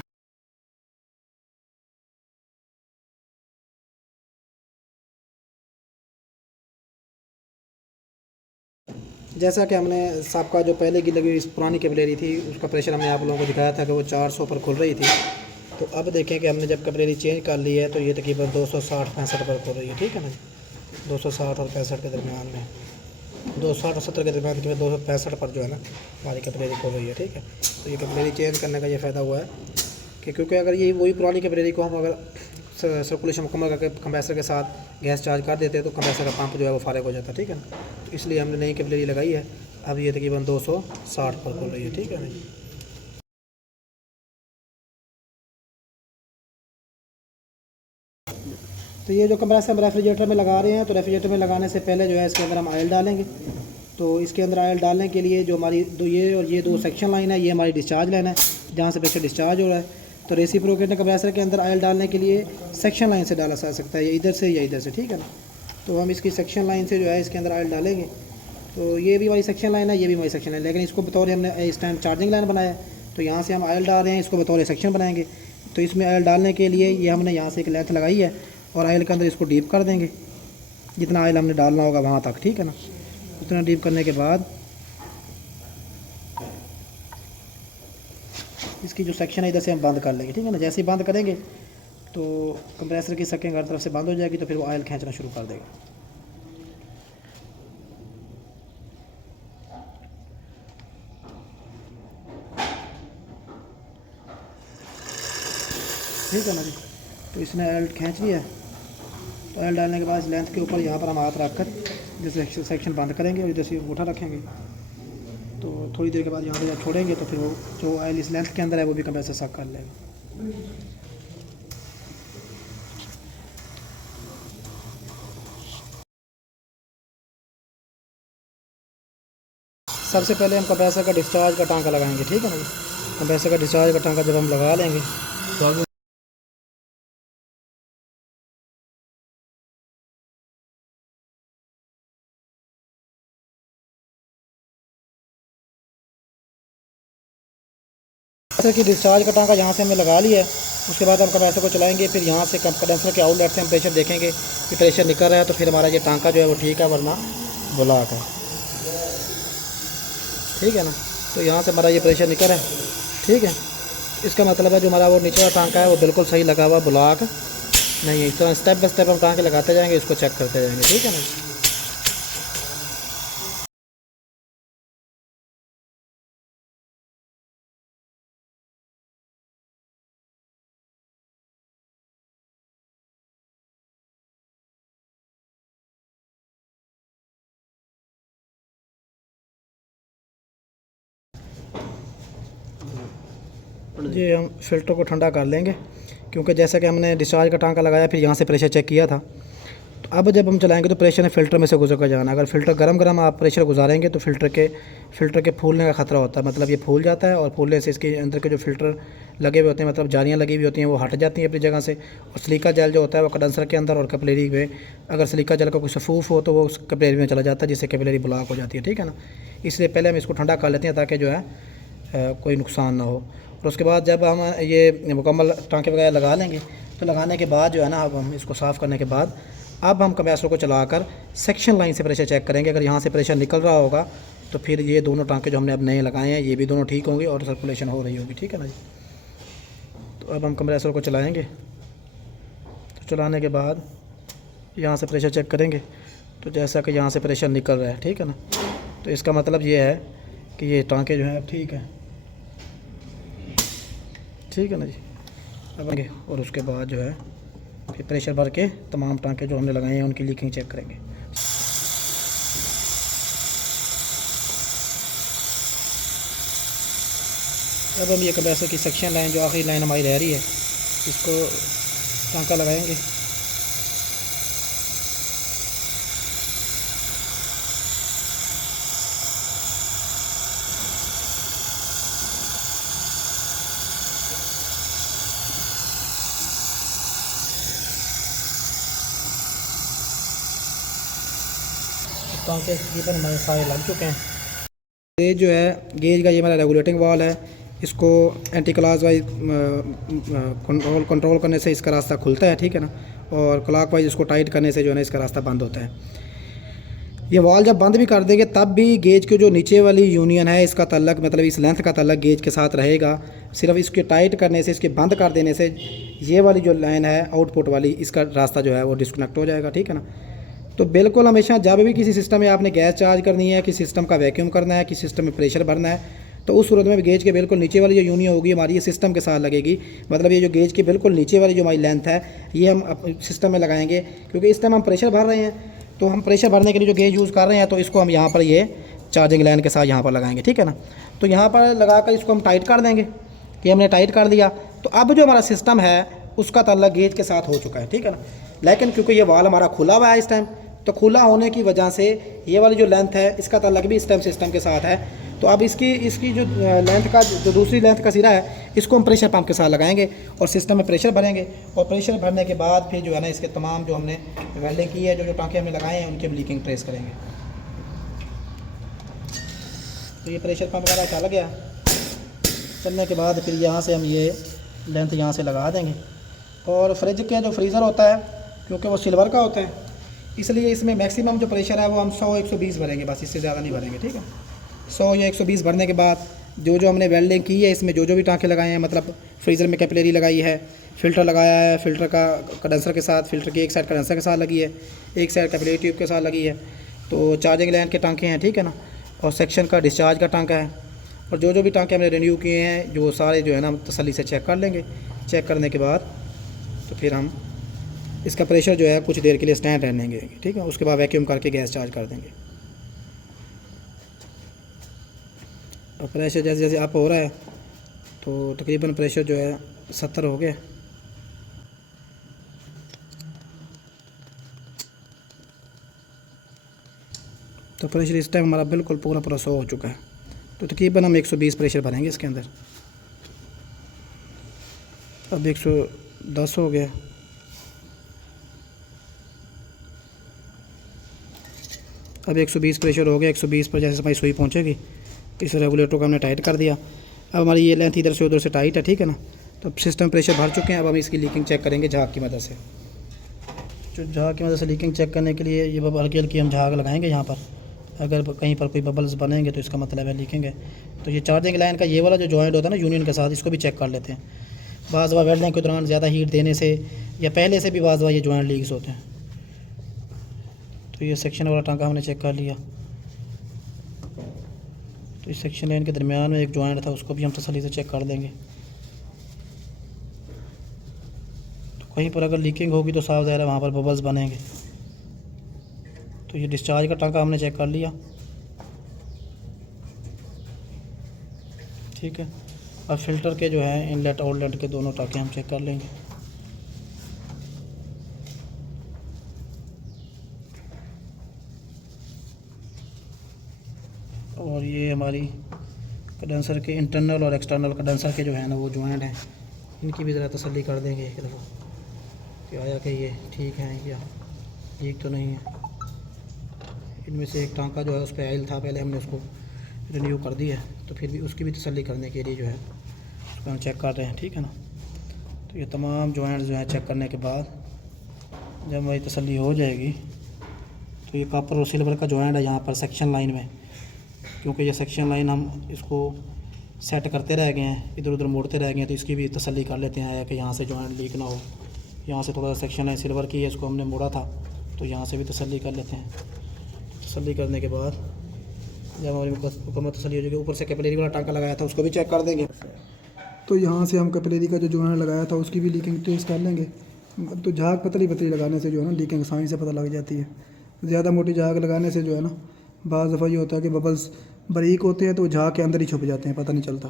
जैसा कि हमने सबका जो पहले की लगी पुरानी कैपिलरी थी उसका प्रेशर हमने आप लोगों को दिखाया था कि वो 400 पर खुल रही थी। तो अब देखें कि हमने जब कैपिलरी चेंज कर ली है तो ये तकरीबन 260-65 पर खुल रही है, ठीक है ना। 260 और 65 के दरमियान में, 260 और 70 के दरमियान में 265 पर जो है ना हमारी कैपिलरी खुल रही है, ठीक है। तो ये कैपिलरी चेंज करने का ये फ़ायदा हुआ है कि क्योंकि अगर ये वही पुरानी कैपिलरी को हम अगर सर्कुलेशन मुकम्मल करके कंप्रेसर के साथ गैस चार्ज कर देते हैं तो कंप्रेसर का पंप जो है वो फारिग हो जाता है, ठीक है ना। तो इसलिए हमने नई कैपिलरी लगाई है। अब ये तकरीबन 260 पर खुल रही है, ठीक है ना। तो ये जो कंप्रेसर हम रेफ्रिजरेटर में लगा रहे हैं, तो रेफ्रिजरेटर में लगाने से पहले जो है इसके अंदर हम ऑयल डालेंगे। तो इसके अंदर ऑयल डालने के लिए जो हमारी ये दो सेक्शन लाइन है, ये हमारी डिस्चार्ज लाइन है जहाँ से प्रेशर डिस्चार्ज हो रहा है। तो रेसिप्रोकेटिंग कंप्रेसर के अंदर ऑयल डालने के लिए सेक्शन लाइन से डाला जा सकता है, या इधर से या इधर से, ठीक है ना। तो हम इसकी सेक्शन लाइन से जो है इसके अंदर ऑयल डालेंगे। तो ये भी हमारी सेक्शन लाइन है, ये भी हमारी सेक्शन लाइन, लेकिन इसको बतौर हमने इस टाइम चार्जिंग लाइन बनाया है। तो यहाँ से हम ऑयल डाल रहे हैं, इसको बतौर सेक्शन बनाएंगे। तो इसमें ऑयल डालने के लिए ये हमने यहाँ से एक लेंथ लगाई है और ऑयल के अंदर इसको डीप कर देंगे जितना ऑयल हमने डालना होगा वहाँ तक, ठीक है ना। उतना डीप करने के बाद इसकी जो सेक्शन है इधर से हम बंद कर लेंगे, ठीक है ना। जैसे ही बंद करेंगे तो कंप्रेसर की सकें हर तरफ से बंद हो जाएगी, तो फिर वो ऑयल खींचना शुरू कर देगा। ठीक है ना जी। तो इसने ऑयल खींच लिया है। ऑयल डालने के बाद इस लेंथ के ऊपर यहाँ पर हम हाथ रख कर जैसे सेक्शन बंद करेंगे और इधर से अंगूठा रखेंगे, तो थोड़ी देर के बाद यहाँ पे जब छोड़ेंगे तो फिर वो जो ऑयल इस लेंथ के अंदर है वो भी कंप्रेसर सक कर लेगा। सबसे पहले हम कंप्रेसर का डिस्चार्ज का टांका लगाएंगे, ठीक है ना जी। कंप्रेसर का डिस्चार्ज का टांका जब हम लगा लेंगे तो आगे कंप्रेसर की डिस्चार्ज का टांका यहाँ से हमने लगा लिया है। उसके बाद हम कंप्रेसर को चलाएंगे, फिर यहाँ से कंप्रेसर के आउटलेट से हम प्रेशर देखेंगे कि प्रेशर निकल रहा है तो फिर हमारा ये टांका जो है वो ठीक है, वरना ब्लॉक है, ठीक है ना। तो यहाँ से हमारा ये प्रेशर निकल है, ठीक है। इसका मतलब है जो हमारा वो नीचे का टांका है वो बिल्कुल सही लगा हुआ, ब्लॉक नहीं है। इस तरह स्टेप बाय स्टेप हम टांके लगाते जाएंगे, इसको चेक करते जाएंगे, ठीक है ना। ये हम फ़िल्टर को ठंडा कर लेंगे, क्योंकि जैसा कि हमने डिस्चार्ज का टांका लगाया फिर यहाँ से प्रेशर चेक किया था, तो अब जब हम चलाएंगे तो प्रेशर ने फ़िल्टर में से गुजर कर जाना। अगर फ़िल्टर गरम आप प्रेशर गुजारेंगे तो फ़िल्टर के फूलने का ख़तरा होता है, मतलब ये फूल जाता है और फूलने से इसके अंदर के जो फ़िल्टर लगे हुए होते हैं, मतलब जालियाँ लगी हुई होती हैं, वो हट जाती हैं अपनी जगह से। और सिलिका जेल जो होता है वो कंडेंसर के अंदर और कैपिलरी में, अगर सिलिका जेल का कोई सफूफ हो तो वो उस कैपिलरी में चला जाता है, जिससे कैपिलरी ब्लॉक हो जाती है, ठीक है ना। इसलिए पहले हम इसको ठंडा कर लेते हैं ताकि जो है कोई नुकसान ना हो। और उसके बाद जब हम ये मुकम्मल टांके वगैरह लगा लेंगे तो लगाने के बाद जो है ना, अब हम इसको साफ़ करने के बाद अब हम कंप्रेसर को चलाकर सेक्शन लाइन से प्रेशर चेक करेंगे। अगर यहाँ से प्रेशर निकल रहा होगा तो फिर ये दोनों टांके जो हमने अब नए लगाए हैं ये भी दोनों ठीक होंगे और सर्कुलेशन हो रही होगी, ठीक है ना जी। तो अब हम कंप्रेसर को चलाएँगे, तो चलाने के बाद यहाँ से प्रेशर चेक करेंगे, तो जैसा कि यहाँ से प्रेशर निकल रहा है, ठीक है ना। तो इसका मतलब ये है कि ये टांके जो हैं ठीक है, ठीक है ना जी। अब और उसके बाद जो है फिर प्रेशर भर के तमाम टांके जो हमने लगाए हैं उनकी लीकिंग चेक करेंगे। अब हम ये कंप्रेसर की सेक्शन लाइन जो आखिरी लाइन हमारी रह रही है इसको टांका लगाएंगे। टांके तकरीबन हमारे सारे लग चुके हैं। ये जो है गेज का ये हमारा रेगुलेटिंग वाल है, इसको एंटी क्लॉक वाइज कंट्रोल करने से इसका रास्ता खुलता है, ठीक है ना। और क्लॉक वाइज इसको टाइट करने से जो है ना इसका रास्ता बंद होता है। ये वाल जब बंद भी कर देंगे तब भी गेज के जो नीचे वाली यूनियन है इसका तल्लक, मतलब इस लेंथ का तल्लक गेज के साथ रहेगा। सिर्फ इसके टाइट करने से, इसके बंद कर देने से ये वाली जो लाइन है आउटपुट वाली, इसका रास्ता जो है वो डिस्कनेक्ट हो जाएगा, ठीक है ना। तो बिल्कुल हमेशा जब भी किसी सिस्टम में आपने गैस चार्ज करनी है, किसी सिस्टम का वैक्यूम करना है, किसी सिस्टम में प्रेशर भरना है, तो उस सूरत में गेज के बिल्कुल नीचे वाली जो यूनियन होगी हमारी ये सिस्टम के साथ लगेगी। मतलब ये जो गेज के बिल्कुल नीचे वाली जो हमारी लेंथ है ये हम सिस्टम में लगाएंगे, क्योंकि इस टाइम हम प्रेशर भर रहे हैं। तो हम प्रेशर भरने के लिए जो गेज यूज़ कर रहे हैं तो इसको हम यहाँ पर ये चार्जिंग लाइन के साथ यहाँ पर लगाएंगे, ठीक है ना। तो यहाँ पर लगा कर इसको हम टाइट कर देंगे, कि हमने टाइट कर दिया। तो अब जो हमारा सिस्टम है उसका ताल्लुक गेज के साथ हो चुका है, ठीक है ना। लेकिन क्योंकि ये वाल हमारा खुला हुआ है इस टाइम, तो खुला होने की वजह से ये वाली जो लेंथ है इसका ताल्लुक भी इस टाइम सिस्टम के साथ है। तो अब इसकी जो लेंथ का जो दूसरी लेंथ का सिरा है इसको हम प्रेशर पंप के साथ लगाएंगे और सिस्टम में प्रेशर भरेंगे। और प्रेशर भरने के बाद फिर जो है ना इसके तमाम जो हमने वेल्डिंग की है, जो टांके हमने लगाए हैं, उनकी हम लीकिंग ट्रेस करेंगे। तो ये प्रेशर पंप वगैरह चल गया, चलने के बाद फिर यहाँ से हम ये लेंथ यहाँ से लगा देंगे। और फ्रिज के जो फ्रीज़र होता है क्योंकि वो सिल्वर का होता है, इसलिए इसमें मैक्सिमम जो प्रेशर है वो हम 100-120 भरेंगे, बस इससे ज़्यादा नहीं भरेंगे, ठीक है। 100 या 120 भरने के बाद जो जो हमने वेल्डिंग की है इसमें जो भी टांके लगाए हैं, मतलब फ्रीज़र में कैपिलरी लगाई है, फ़िल्टर लगाया है, फ़िल्टर का कंडेंसर के साथ, फ़िल्टर की एक साइड कंडेंसर के साथ लगी है, एक साइड कैपिलरी ट्यूब के साथ लगी है। तो चार्जिंग लाइन के टांके हैं, ठीक है ना। और सेक्शन का डिस्चार्ज का टांका है। और जो भी टांके हमने रिन्यू किए हैं जो सारे जो है ना तसल्ली से चेक कर लेंगे। चेक करने के बाद तो फिर हम इसका प्रेशर जो है कुछ देर के लिए स्टैंड रहने देंगे, ठीक है। उसके बाद वैक्यूम करके गैस चार्ज कर देंगे। और प्रेशर जैसे जैसे अप हो रहा है तो तकरीबन प्रेशर जो है 70 हो गया। तो प्रेशर इस टाइम हमारा बिल्कुल पूरा 100 हो चुका है। तो तकरीबन हम 120 प्रेशर भरेंगे इसके अंदर। अब 110 हो गया। अब 120 प्रेशर हो गया। 120 पर जैसे हमारी सुई पहुंचेगी, इस रेगुलेटर को हमने टाइट कर दिया। अब हमारी ये लेंथ इधर से उधर से टाइट है, ठीक है ना। तो सिस्टम प्रेशर भर चुके हैं। अब हम इसकी लीकिंग चेक करेंगे झाग की मदद से। जो झाग की मदद से लीकिंग चेक करने के लिए ये हल्की हल्की हम झाग लगाएंगे यहाँ पर। अगर कहीं पर कोई बबल्स बनेंगे तो इसका मतलब है लीकिंग है। तो ये चार्जिंग लाइन का ये वाला जो जॉइंट होता है ना यूनियन के साथ, इसको भी चेक कर लेते हैं। बाज़ दफ़ा वेल्डिंग के दौरान ज़्यादा हीट देने से या पहले से भी बाज़ दफ़ा ये जॉइंट लीक्स होते हैं। तो ये सेक्शन वाला टांका हमने चेक कर लिया। तो इस सेक्शन लाइन के दरमियान में एक जॉइंट था, उसको भी हम तसल्ली से चेक कर देंगे। तो कहीं पर अगर लीकिंग होगी तो साफ ज़ाहिर है वहाँ पर बबल्स बनेंगे। तो ये डिस्चार्ज का टांका हमने चेक कर लिया, ठीक है। अब फ़िल्टर के जो है इनलेट आउटलेट के दोनों टाँके हम चेक कर लेंगे। और ये हमारी कंडेंसर के इंटरनल और एक्सटर्नल कंडेंसर के जो है ना वो जॉइंट हैं, इनकी भी ज़रा तसल्ली कर देंगे एक दफ़ा कि आया कि ये ठीक है या ठीक तो नहीं है। इनमें से एक टांका जो है उस पर आयल था, पहले हमने उसको रिन्यू कर दिया है, तो फिर भी उसकी भी तसल्ली करने के लिए जो है उसको हम चेक कर रहे हैं, ठीक है ना। तो ये तमाम जॉइंट जो है चेक करने के बाद जब हमारी तसल्ली हो जाएगी तो ये कॉपर और सिल्वर का जॉइंट है यहाँ पर सेक्शन लाइन में, क्योंकि ये सेक्शन लाइन हम इसको सेट करते रह गए हैं, इधर उधर मोड़ते रह गए हैं। तो इसकी भी तसल्ली कर लेते हैं कि यहाँ से जॉइंट लीक ना हो। यहाँ से थोड़ा सा सेक्शन लाइन सिल्वर की है, इसको हमने मोड़ा था, तो यहाँ से भी तसल्ली कर लेते हैं। तसल्ली करने के बाद जब हमारी मुकम्मल तसल्ली हो जाएगी, ऊपर से कैपिलरी वाला टांका लगाया था उसको भी चेक कर देंगे। तो यहाँ से हम कैपिलरी का जो जॉइंट लगाया था उसकी भी लीकिंग टेस्ट कर लेंगे। तो झाग पतली पतली लगाने से जो है ना लीकिंग आसानी से पता लग जाती है। ज़्यादा मोटी झाग लगाने से जो है ना बाज़ दफ़ा ये होता है कि बबल्स बारीक होते हैं तो झाग के अंदर ही छुप जाते हैं, पता नहीं चलता।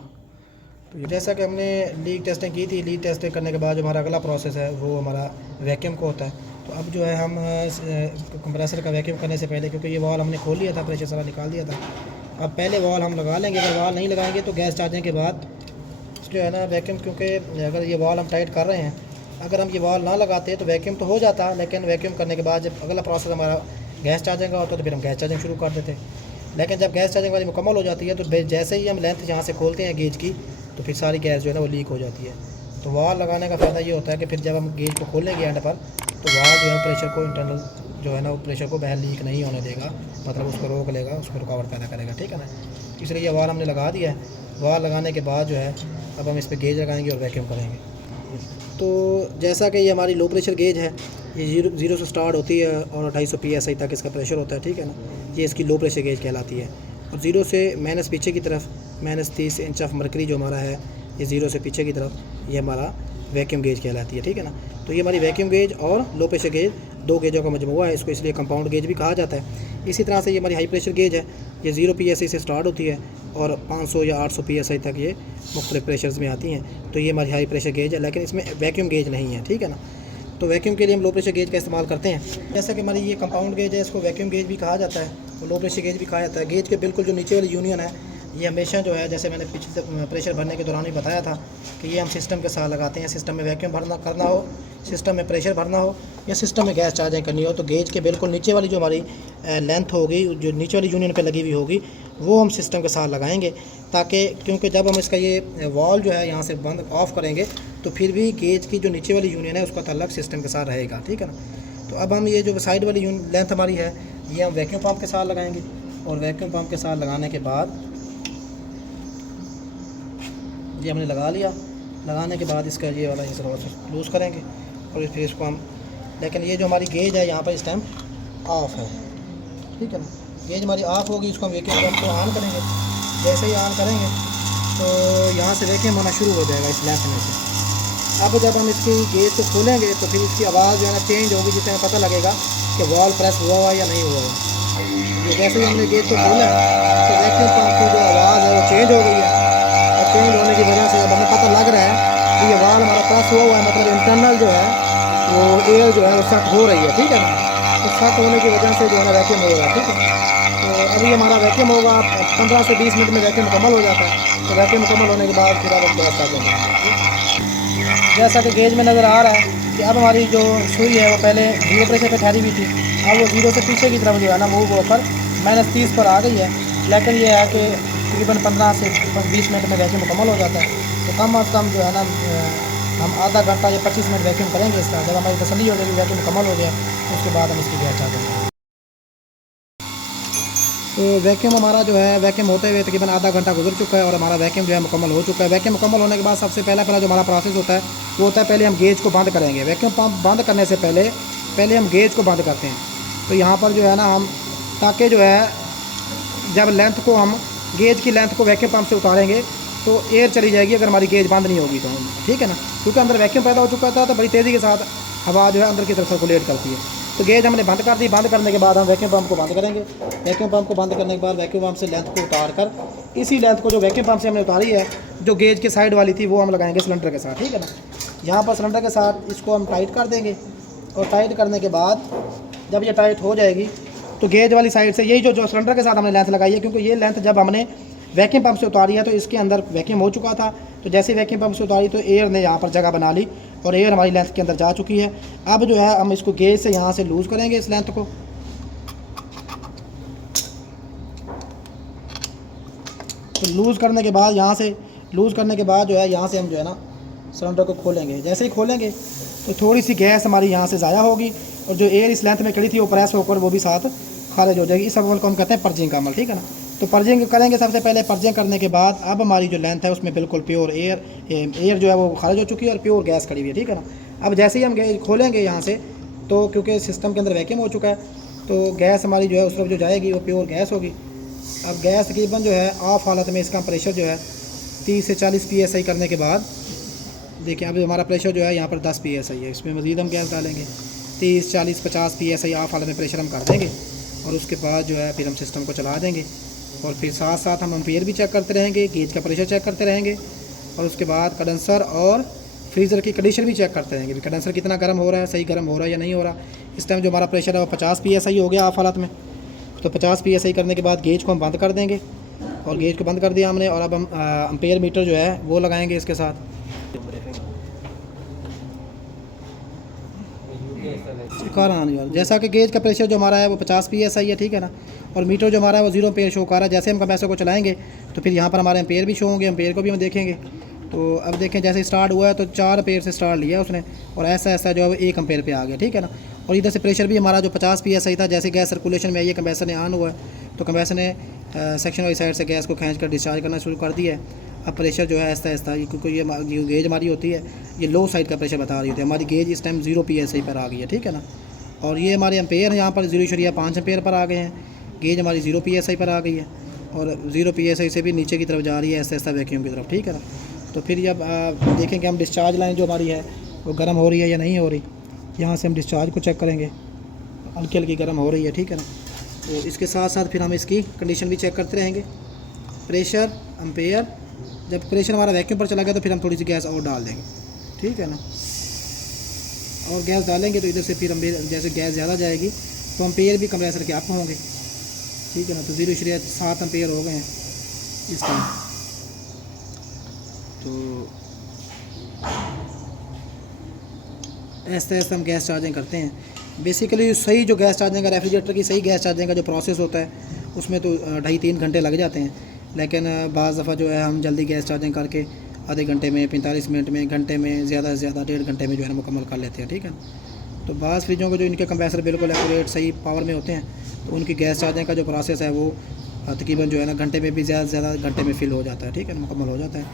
तो जैसा कि हमने लीक टेस्टिंग की थी, लीक टेस्टिंग करने के बाद जो हमारा अगला प्रोसेस है वो हमारा वैक्यूम का होता है। तो अब जो है हम कंप्रेसर का वैक्यूम करने से पहले, क्योंकि ये वॉल हमने खोल लिया था, प्रेशर सारा निकाल दिया था, अब पहले वॉल हम लगा लेंगे। अगर वॉल नहीं लगाएंगे तो गैस चार्जिंग के बाद जो है ना वैक्यूम, क्योंकि अगर ये वॉल हम टाइट कर रहे हैं, अगर हम ये वॉल ना लगाते तो वैक्यूम तो हो जाता, लेकिन वैक्यूम करने के बाद जब अगला प्रोसेस हमारा गैस चार्जिंग का होता है तो फिर हम गैस चार्जिंग शुरू कर देते। लेकिन जब गैस चार्जिंग वाली मुकम्मल हो जाती है तो जैसे ही हम लेंथ यहाँ से खोलते हैं गेज की, तो फिर सारी गैस जो है ना वो लीक हो जाती है। तो वॉल लगाने का फ़ायदा ये होता है कि फिर जब हम गेज को खोलेंगे एंड पर, तो वॉल जो है प्रेशर को इंटरनल जो है ना वो प्रेशर को बाहर लीक नहीं होने देगा, मतलब उसको रोक लेगा, उसको रुकावट पैदा करेगा, ठीक है ना। इसलिए ये वॉल हमने लगा दिया है। वॉल लगाने के बाद जो है अब हम इस पर गेज लगाएंगे और वैक्यूम करेंगे। तो जैसा कि ये हमारी लो प्रेशर गेज है, ये ज़ीरो से स्टार्ट होती है और 250 PSI तक इसका प्रेशर होता है, ठीक है ना। ये इसकी लो प्रेशर गेज कहलाती है। और ज़ीरो से माइनस पीछे की तरफ -30 इंच ऑफ मरकरी जो हमारा है, ये ज़ीरो से पीछे की तरफ ये हमारा वैक्यूम गेज कहलाती है, ठीक है ना। तो ये हमारी वैक्यूम गेज और लो प्रेशर गेज दो गेजों का मजमूआ है, इसको इसलिए कंपाउंड गेज भी कहा जाता है। इसी तरह से ये हमारी हाई प्रेशर गेज है, ये 0 PSI से स्टार्ट होती है और 500 या 800 PSI तक ये मुख्तलिफ प्रेशर्स में आती हैं। तो ये हमारी हाई प्रेशर गेज है, लेकिन इसमें वैक्यूम गेज नहीं है, ठीक है ना। तो वैक्यूम के लिए हम लो प्रेशर गेज का इस्तेमाल करते हैं। जैसा कि हमारी ये कंपाउंड गेज है, इसको वैक्यूम गेज भी कहा जाता है और लो प्रेशर गेज भी कहा जाता है। गेज के बिल्कुल जो नीचे वाली यूनियन है, ये हमेशा जो है, जैसे मैंने पिछले प्रेशर भरने के दौरान ही बताया था कि ये हम सिस्टम के साथ लगाते हैं। सिस्टम में वैक्यूम करना हो, सिस्टम में प्रेशर भरना हो या सिस्टम में गैस चार्जिंग करनी हो, तो गेज के बिल्कुल नीचे वाली जो हमारी लेंथ होगी, जो नीचे वाली यूनियन पे लगी हुई होगी, वो हम सिस्टम के साथ लगाएंगे, ताकि क्योंकि जब हम इसका ये वॉल जो है यहाँ से बंद ऑफ़ करेंगे तो फिर भी गेज की जो नीचे वाली यूनियन है उसका ताल्लुक सिस्टम के साथ रहेगा, ठीक है ना। तो अब हम ये जो साइड वाली लेंथ हमारी है, ये हम वैक्यूम पंप के साथ लगाएंगे और वैक्यूम पंप के साथ लगाने के बाद ये हमने लगा लिया। लगाने के बाद इसका ये वाला हिस्सा लूज़ करेंगे और फिर इसको हम, लेकिन ये जो हमारी गेज है यहाँ पर इस टाइम ऑफ़ है, ठीक है ना। गेज हमारी ऑफ़ होगी, इसको हम वैक्यूम पंप को ऑन करेंगे। जैसे ही ऑन करेंगे तो यहाँ से वैक्यूम होना शुरू हो जाएगा इस लेंथ में से। अब जब हम इसकी गेज को खोलेंगे तो फिर इसकी आवाज़ जो है ना चेंज होगी, जिससे हमें पता लगेगा कि वॉल्व प्रेस हुआ हुआ या नहीं हुआ है। तो जैसे ही हमने गेज को खोला तो वैक्यूम पंप की जो आवाज़ है वो चेंज हो गई है, और चेंज होने की वजह से अब हमें पता लग रहा है कि ये वाल्व हमारा प्रेस हुआ हुआ है, मतलब इंटरनल जो है वो एयर जो है वो सक हो रही है, ठीक है ना। तो सक होने की वजह से जो है ना वैक्यूम होगा, ठीक है। तो अभी हमारा वैक्यूम होगा 15 से 20 मिनट में वैक्यूम मुकम्मल हो जाता है। तो वैक्यूम मुकम्मल होने के बाद फिर आप गैस स्टार्ट करेंगे। जैसा कि गेज में नज़र आ रहा है कि अब हमारी जो सुई है वो पहले 0 प्रेशर पर ठहरी हुई थी, अब वो 0 से पीछे की तरफ जो है ना मूव होकर -30 पर आ गई है। लेकिन ये है कि तकरीबन 15 से 20 मिनट में वैक्यूम मुकम्मल हो जाता है। तो कम अज़ कम जो है ना हम आधा घंटा या 25 मिनट वैक्यूम करेंगे इसका। जब हमारी तसल्ली हो जाएगी वैक्यूम मुकम्मल हो जाए तो उसके बाद हम इसकी गैस चार्ज करेंगे। तो वैक्यूम हमारा जो है वैक्यूम होते हुए तकरीबन आधा घंटा गुजर चुका है और हमारा वैक्यूम जो है मुकम्मल हो चुका है। वैक्यूम मुकम्मल होने के बाद सबसे पहला जो हमारा प्रोसेस होता है वो होता है पहले हम गेज को बंद करेंगे। वैक्यूम पंप बंद करने से पहले हम गेज को बंद करते हैं। तो यहाँ पर जो है ना हम ताकि जो है जब लेंथ को हम गेज की लेंथ को वैक्यूम पंप से उतारेंगे तो एयर चली जाएगी अगर हमारी गेज बंद नहीं होगी तो, ठीक है ना। क्योंकि अंदर वैक्यूम पैदा हो चुका था तो बड़ी तेज़ी के साथ हवा जो है अंदर की तरफ सर्कुलेट करती है। तो गेज हमने बंद कर दी। बंद करने के बाद हम वैक्यूम पंप को बंद करेंगे। वैक्यूम पंप को बंद करने के बाद वैक्यूम पंप से लेंथ को उतार कर इसी लेंथ को जो वैक्यूम पंप से हमने उतारी है जो गेज के साइड वाली थी वो हम लगाएंगे सिलेंडर के साथ, ठीक है ना। यहाँ पर सिलेंडर के साथ इसको हम टाइट कर देंगे और टाइट करने के बाद जब ये टाइट हो जाएगी तो गेज वाली साइड से यही जो सिलेंडर के साथ हमने लेंथ लगाई है, क्योंकि ये लेंथ जब हमने वैक्यूम पंप से उतारी है तो इसके अंदर वैक्यूम हो चुका था। तो जैसे वैक्यूम पंप से उतारी तो एयर ने यहाँ पर जगह बना ली और एयर हमारी लेंथ के अंदर जा चुकी है। अब जो है हम इसको गेज से यहाँ से लूज़ करेंगे इस लेंथ को। तो लूज़ करने के बाद जो है यहाँ से हम जो है ना सिलेंडर को खोलेंगे। जैसे ही खोलेंगे तो थोड़ी सी गैस हमारी यहाँ से ज़ाया होगी और जो एयर इस लेंथ में खड़ी थी वो प्रेस होकर वो भी साथ खारिज हो जाएगी। इस अमल को हम कहते हैं पर्जिंग का अमल, ठीक है ना। तो पर्जिंग करेंगे सबसे पहले। पर्जिंग करने के बाद अब हमारी जो लेंथ है उसमें बिल्कुल प्योर एयर जो है वो खारिज हो चुकी है और प्योर गैस खड़ी हुई है, ठीक है ना। अब जैसे ही हम गैस खोलेंगे यहाँ से तो क्योंकि सिस्टम के अंदर वैक्यूम हो चुका है तो गैस हमारी जो है उस तरफ जो जाएगी वो प्योर गैस होगी। अब गैस तकरीबन जो है ऑफ हालत में इसका प्रेशर जो है 30 से 40 PSI करने के बाद देखिए अब हमारा प्रेशर जो है यहाँ पर 10 PSI है। इसमें मज़ीद हम गैस डालेंगे 30, 40, 50 PSI ऑफ हालत में प्रेशर हम कर देंगे और उसके बाद जो है फिर हम सिस्टम को चला देंगे और फिर साथ साथ हम एम्पियर भी चेक करते रहेंगे, गेज का प्रेशर चेक करते रहेंगे और उसके बाद कंडेंसर और फ्रीज़र की कंडीशन भी चेक करते रहेंगे। कंडेंसर कितना गर्म हो रहा है, सही गर्म हो रहा है या नहीं हो रहा। इस टाइम जो हमारा प्रेशर है वो 50 PSI हो गया ऑफ हालत में। तो 50 PSI करने के बाद गेज को हम बंद कर देंगे और गेज को बंद कर दिया हमने और अब हम एम्पियर मीटर जो है वो लगाएंगे इसके साथ। जैसा कि गेज का प्रेशर जो हमारा है वो 50 PSI है, ठीक है ना। और मीटर जो हमारा है वो 0 एम्पेयर शो कर रहा है। जैसे हम कंप्रेसर को चलाएंगे तो फिर यहाँ पर हमारे एम्पेयर भी शो होंगे, एम्पेयर को भी हम देखेंगे। तो अब देखें जैसे स्टार्ट हुआ है तो 4 एम्पेयर से स्टार्ट लिया उसने और ऐसा जो है 1 एम्पेयर पे आ गया, ठीक है ना। और इधर से प्रेशर भी हमारा जो 50 PSI था, जैसे गैस सर्कुलेशन में आई है कंप्रेसर ने ऑन हुआ है तो कंप्रेसर ने सेक्शन वाली साइड से गैस को खींच कर डिस्चार्ज करना शुरू कर दिया है। अब प्रेशर जो है आहिस्ता क्योंकि ये गेज हमारी होती है ये लो साइड का प्रेशर बता रही होती है। हमारी गेज इस टाइम 0 PSI पर आ गई है, ठीक है ना। और ये हमारे एम्पेयर यहाँ पर 0.5 एम्पेयर पर आ गए हैं। गेज हमारी 0 PSI पर आ गई है और 0 PSI से भी नीचे की तरफ जा रही है आहिस्ता वैक्यूम की तरफ, ठीक है ना। तो फिर जब देखेंगे हम डिस्चार्ज लाइन जो हमारी है वो गर्म हो रही है या नहीं हो रही। यहाँ से हम डिस्चार्ज को चेक करेंगे, हल्की हल्की गर्म हो रही है, ठीक है ना। तो इसके साथ साथ फिर हम इसकी कंडीशन भी चेक करते रहेंगे, प्रेशर, एम्पेयर। जब प्रेशर हमारा वैक्यूम पर चला गया तो फिर हम थोड़ी सी गैस और डाल देंगे, ठीक है ना। और गैस डालेंगे तो इधर से फिर हम जैसे गैस ज़्यादा जाएगी तो एम्पेयर भी कंप्रेसर के अप होंगे, ठीक है ना। तो 0.7 एम्पेयर हो गए हैं इस टाइम। तो ऐसे हम गैस चार्जिंग करते हैं। बेसिकली सही जो गैस चार्जिंग का रेफ्रिजरेटर की सही गैस चार्जिंग का जो प्रोसेस होता है उसमें तो 2.5-3 घंटे लग जाते हैं। लेकिन बाज़ दफ़ा जो है हम जल्दी गैस चार्जिंग करके आधे घंटे में, 45 मिनट में, घंटे में, ज़्यादा से ज़्यादा 1.5 घंटे में जो है ना मुकम्मल कर लेते हैं, ठीक है। तो बाज़ फ्रिजों के जो इनके कंप्रेसर बिल्कुल एक्यूरेट सही पावर में होते हैं तो उनकी गैस चार्जिंग का जो प्रोसेस है वो तकरीबन जो है ना घंटे में भी ज़्यादा से ज़्यादा घंटे में फिल हो जाता है, ठीक है, मुकम्मल हो जाता है।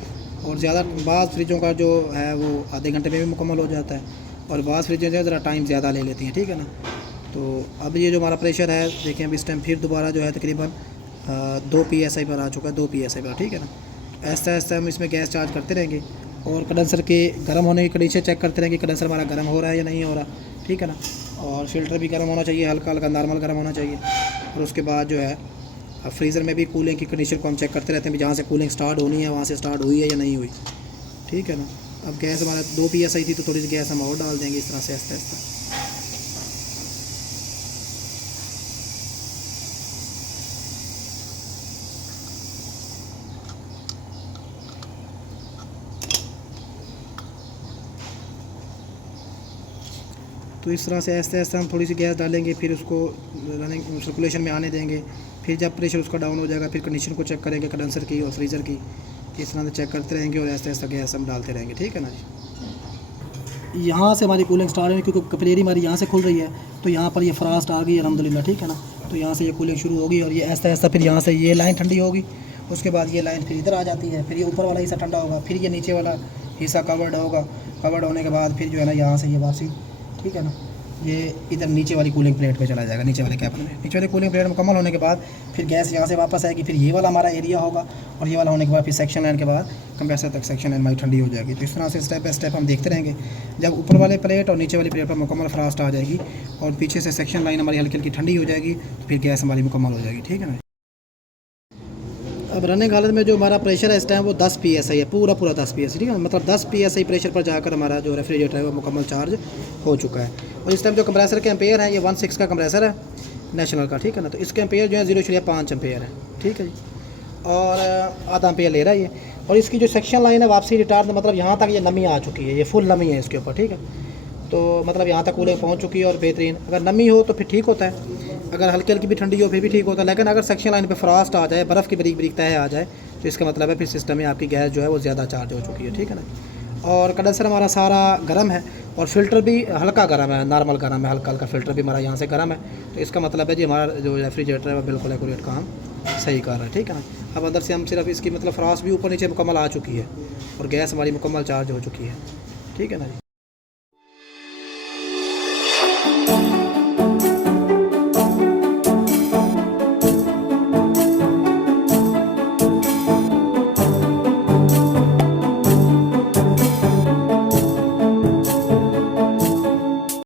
और ज़्यादा बाज़ फ्रिजों का जो है वो आधे घंटे में भी मुकम्मल हो जाता है और बाज़ फ्रिजें जो है ज़रा टाइम ज़्यादा ले लेती हैं, ठीक है ना। तो अब ये जो हमारा प्रेशर है देखें अब इस टाइम फिर दोबारा जो है तकरीबन 2 PSI पर आ चुका है, 2 PSI पर, ठीक है ना। ऐसा हम इसमें गैस चार्ज करते रहेंगे और कंडेंसर के गर्म होने की कंडीशन चेक करते रहें कि कंडेंसर हमारा गर्म हो रहा है या नहीं हो रहा, ठीक है ना। और फ़िल्टर भी गर्म होना चाहिए, हल्का हल्का नॉर्मल गर्म होना चाहिए। और उसके बाद जो है फ्रीज़र में भी कूलिंग की कंडीशन को हम चेक करते रहते हैं, जहाँ से कूलिंग स्टार्ट होनी है वहाँ से स्टार्ट हुई है या नहीं हुई, ठीक है ना। अब गैस हमारा 2 PSI थी तो थोड़ी सी गैस हम और डाल देंगे इस तरह से आहिस्ता आहिस्ता। तो इस तरह से आहिस्ता आहिस्ता हम थोड़ी सी गैस डालेंगे, फिर उसको रनिंग सर्कुलेशन में आने देंगे। फिर जब प्रेशर उसका डाउन हो जाएगा फिर कंडीशन को चेक करेंगे कंडेंसर की और फ्रीज़र की, इस तरह से चेक करते रहेंगे और आहिस्ता आहिस्ता गैस हम डालते रहेंगे, ठीक है ना जी। यहाँ से हमारी कूलिंग स्टार्ट हुई क्योंकि कपलेरी हमारी यहाँ से खुल रही है, तो यहाँ पर ये फ्रास्ट आ गई अल्हम्दुलिल्लाह, ठीक है ना। तो यहाँ से ये कूलिंग शुरू होगी और ये आहिस्ता आहिस्ता फिर यहाँ से ये लाइन ठंडी होगी, उसके बाद ये लाइन फिर इधर आ जाती है, फिर ये ऊपर वाला हिस्सा ठंडा होगा, फिर ये नीचे वाला हिस्सा कवर्ड होगा। कवर्ड होने के बाद फिर जो है ना यहाँ से ये वापसी, ठीक है ना, ये इधर नीचे वाली कूलिंग प्लेट पे चला जाएगा, नीचे वाले कैबिन में। नीचे वाली कूलिंग प्लेट मुकम्मल होने के बाद फिर गैस यहाँ से वापस आएगी, फिर ये वाला हमारा एरिया होगा और ये वाला होने के बाद फिर सेक्शन लाइन के बाद कंप्रेसर तक सेक्शन लाइन हमारी ठंडी हो जाएगी। तो इस तरह से स्टेप बाय स्टेप हम देखते रहेंगे। जब ऊपर वाले प्लेट और नीचे वाली प्लेट पर मुकम्मल फ्रास्ट आ जाएगी और पीछे से सेक्शन लाइन हमारी हल्की हल्की ठंडी हो जाएगी, तो फिर गैस हमारी मुकम्मल हो जाएगी, ठीक है ना। अब रनिंग हालत में जो हमारा प्रेशर है इस टाइम वो 10 PSI है, पूरा 10 PSI, ठीक है। मतलब 10 PSI प्रेशर पर जाकर हमारा जो रेफ्रिजरेटर है वो मुकम्मल चार्ज हो चुका है। और इस टाइम जो कंप्रेसर के एम्पेयर है ये 1.6 का कंप्रेसर है नेशनल का, ठीक है ना। तो इसके एम्पेयर जो है 0.5 एम्पेयर है, ठीक है जी। और आधा एम्पेयर ले रहा है ये। और इसकी जो सेक्शन लाइन है वापसी रिटार्ड, मतलब यहाँ तक ये नमी आ चुकी है, ये फुल नमी है इसके ऊपर, ठीक है। तो मतलब यहाँ तक कूलिंग पहुँच चुकी है और बेहतरीन। अगर नमी हो तो फिर ठीक होता है, अगर हल्की हल्की भी ठंडी हो फिर भी ठीक होता है। लेकिन अगर सेक्शन लाइन पे फ्रास्ट आ जाए, बर्फ़ की बारीक बारीक तह आ जाए, तो इसका मतलब है फिर सिस्टम में आपकी गैस जो है वो ज़्यादा चार्ज हो चुकी है, ठीक है ना। और कंडेंसर हमारा सारा गर्म है और फ़िल्टर भी हल्का गर्म है, नॉर्मल गर्म है, हल्का हल्का फ़िल्टर भी हमारा यहाँ से गर्म है। तो इसका मतलब है जी हमारा जो रेफ्रिजरेटर है वो बिल्कुल एक्यूरेट काम सही कर रहा है, ठीक है ना। अब अंदर से हम सिर्फ इसकी मतलब फ्रास्ट भी ऊपर नीचे मुकम्मल आ चुकी है और गैस हमारी मुकम्मल चार्ज हो चुकी है, ठीक है ना जी।